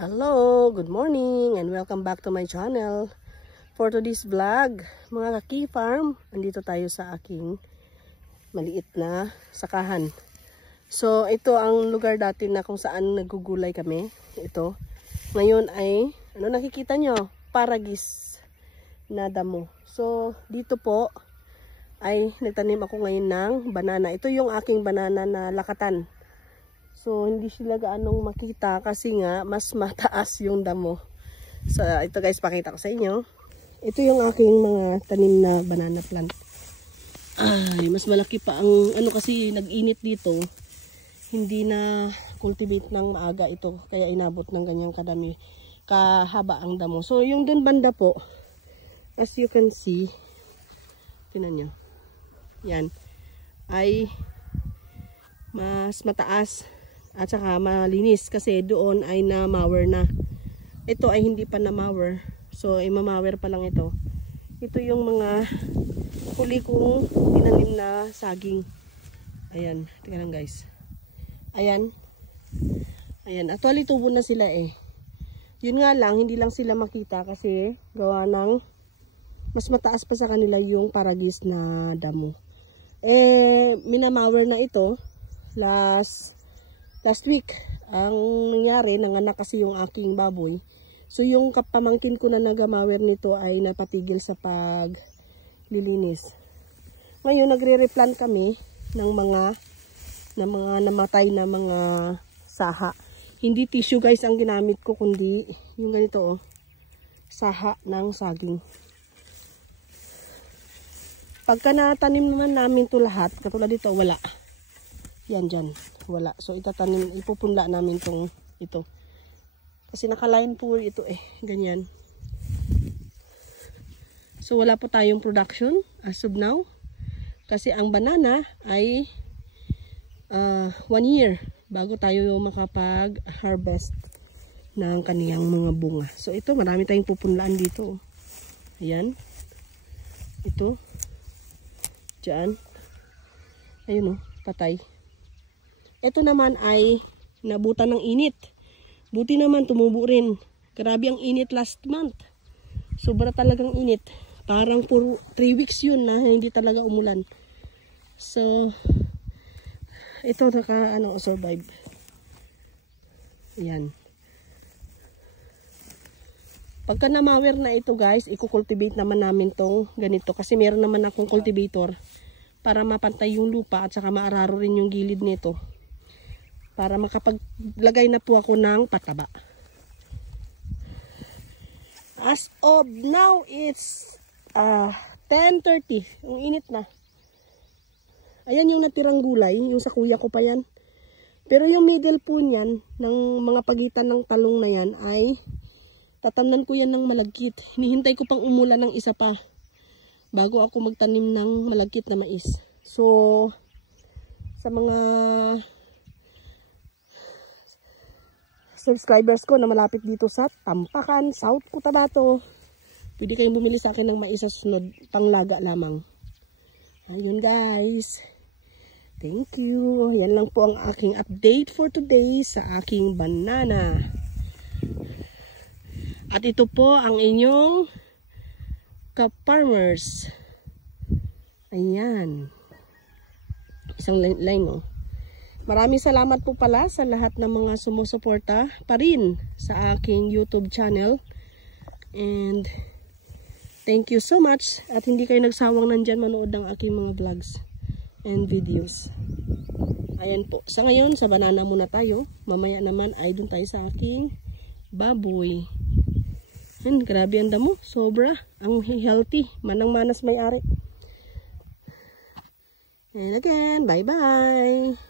Hello, good morning and welcome back to my channel. For today's vlog, mga ka-Key-Farm, andito tayo sa aking maliit na sakahan. So ito ang lugar dati na kung saan nagugulay kami. Ito. Ngayon ay, ano nakikita nyo? Paragis na damo. So dito po ay nagtanim ako ngayon ng banana. Ito yung aking banana na lakatan. So, hindi sila gaanong makita kasi nga mas mataas yung damo. So, ito guys, pakita ko sa inyo. Ito yung aking mga tanim na banana plant. Ay, mas malaki pa ang, ano kasi nag-init dito. Hindi na cultivate ng maaga ito. Kaya inabot ng ganyang kadami, kahaba ang damo. So, yung dun banda po, as you can see, tinan nyo. Yan. Ay, mas mataas. At saka malinis kasi doon ay na-mower na. Ito ay hindi pa na-mower. So ay ma-mower pa lang ito. Ito yung mga huli kong tinanim na saging. Ayan, tingnan lang guys. Ayan. Ayan, actually tubo na sila eh. Yun nga lang, hindi lang sila makita kasi gawa ng mas mataas pa sa kanila yung paragis na damo. Mina-mower na ito last week. Ang nangyari, nanganak kasi yung aking baboy. So yung kapamangkin ko na nagamawer nito ay napatigil sa paglilinis. Ngayon nagre-replant kami ng mga namatay na mga saha. Hindi tissue guys ang ginamit ko kundi yung ganito oh, saha ng saging. Pagka natanim naman namin to lahat, katulad dito wala. Yan dyan, wala. So itatanim, ipupunla namin ito. Kasi naka-line po ito eh, ganyan. So wala po tayong production as of now. Kasi ang banana ay 1 year bago tayo makapag-harvest ng kaniyang mga bunga. So ito, marami tayong pupunlaan dito. Ayan. Ito. Diyan. Ayun oh, patay. Ito naman ay nabutan ng init. Buti naman tumubo rin. Grabe ang init last month. Sobra talagang init. Parang puro 3 weeks yun na hindi talaga umulan. So, ito survive. Ayan. Pagka na-mower na ito guys, i-cultivate naman namin tong ganito. Kasi meron naman akong cultivator para mapantay yung lupa at saka maararo rin yung gilid nito. Para makapaglagay na po ako ng pataba. As of now, it's 10:30. Ang init na. Ayan yung natirang gulay. Yung sa kuya ko pa yan. Pero yung middle po niyan, ng mga pagitan ng talong na yan, ay tatamnan ko yan ng malagkit. Hinihintay ko pang umulan ng isa pa bago ako magtanim ng malagkit na mais. So, sa mga subscribers ko na malapit dito sa Tampakan, South Cotabato, pwede kayong bumili sa akin ng mais sa sunod, panglaga lamang. Ayun guys, thank you. Yan lang po ang aking update for today sa aking banana. At ito po ang inyong ka-farmers. Ayan, isang line oh. Maraming salamat po pala sa lahat ng mga sumusuporta pa rin sa aking YouTube channel. And thank you so much. At hindi kayo nagsawang nandyan manood ng aking mga vlogs and videos. Ayan po. Sa ngayon, sa banana muna tayo. Mamaya naman ay dun tayo sa aking baboy. And grabe ang damo. Sobra. Ang healthy. Manang manas may-ari. And again, bye-bye.